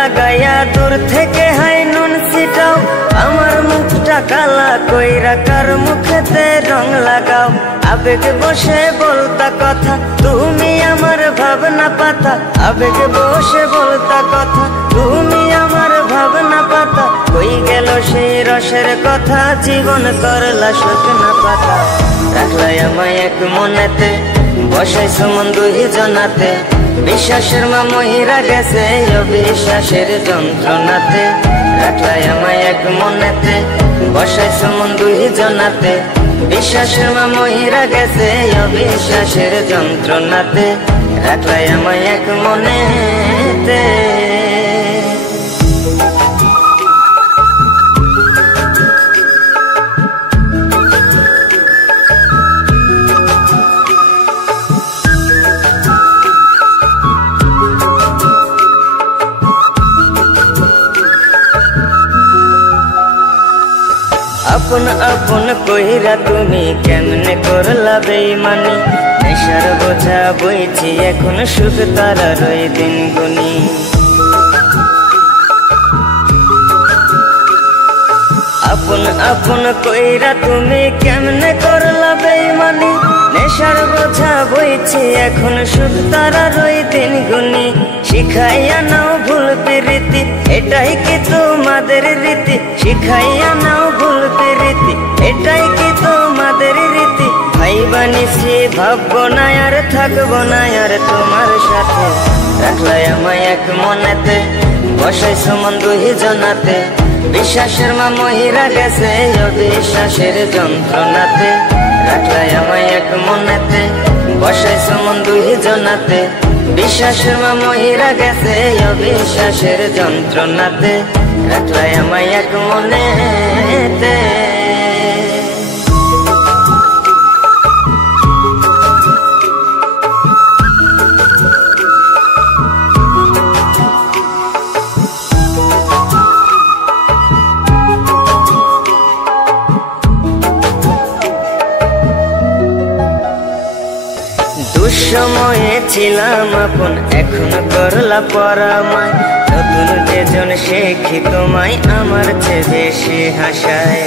লাগাইয়া দূর থেকে হাই নুন ছিটাও, আমার মুখটা কালা কইরা কার মুখেতে রং লাগাও। আবেগ বসে বলতা কথা, তুমি আমার ভাবনা পাতা। আবেগ বসে বলতা কথা, তুমি আমার ভাবনা পাতা। কই গেল সেই রসের কথা, জীবন করলা শুকনা পাতা। রাখলাই আমায় এক মনেতে, বসাইছো মন দুই জনাতে। বিশ্বাসের মা মহিরা গেছে অবিশ্বাসের যন্ত্রণাতে। রাখলাই আমায় এক মনেতে, বসাইছো মন দুই জনাতে। বিশ্বাসের মা মহিরা গেছে অবিশ্বাসের যন্ত্রণাতে। রাখলাই আমায় এক মনেতে। আপন আপন কইরা তুমি কেমনে করলা বেইমানি। নেশার বোঝা বইছি এখন সুখ তারা রই দিন গুনি। আপন আপন কইরা তুমি কেমনে করলা বেইমানি। নেশার বোঝা বইছি এখন সুখ তারা রই দিন গুনি। শিখাইয়া নাও ভুল প্রীতি, এটাই কি তোমাদের রীতি। শিখাইয়া নাও ভুল প্রীতি, এটাই কি তোমাদের রীতি। ভাই বানিছি ভাববো না আর থাকবো না আর তোমার সাথে। রাখলাই আমায় এক মনেতে, বসাইছো মন দুই জনাতে। বিশ্বাসের মা মহিরা গেছে অবিশ্বাসের যন্ত্রণাতে। রাখলাই আমায় এক মনেতে, বসাইছো মন দুই জনাতে। বিশ্বাসের মা মহিরা গেছে অবিশ্বাসের যন্ত্রণাতে। রাখলাই আমায় এক মনেতে। দুঃসময়ে ছিলাম আপন, এখন করলা পরামায়। নতুন যেজন শেখি তোমায় আমার চেয়ে বেশি হাসায়।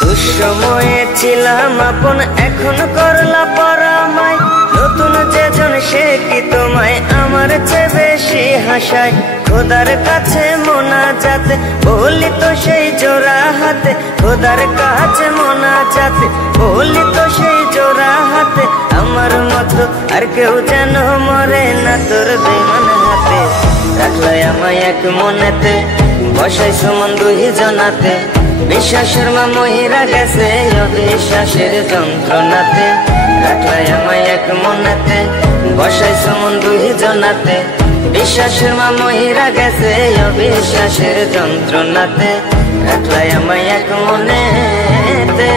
দুঃসময়ে ছিলাম আপন, এখন করলা পরামায়। নতুন যেজন শেখি তোমায় আমার চেয়ে বেশি হাসায়। খোদার কাছে মোনাজাতে বলি তো সেই জোড়া হাতে। খোদার কাছে মোনাজাতে বলি তো সেই জোড়া হাতে। আমার মতো আর কেউ যেন মরে না তোর বেমান হাতে। রাখলাই আমায় এক মনেতে, বসাইছো মন দুই জনাতে। বিশ্বাসের মা মহিরা গেছে অবিশ্বাসের যন্ত্রণাতে। রাখলাই আমায় এক মনেতে, বসাইছো মন দুই জনাতে। বিশ্বাসের মা মহিরা গেছে অবিশ্বাসের যন্ত্রণাতে। রাখলাই আমায় এক মনেতে।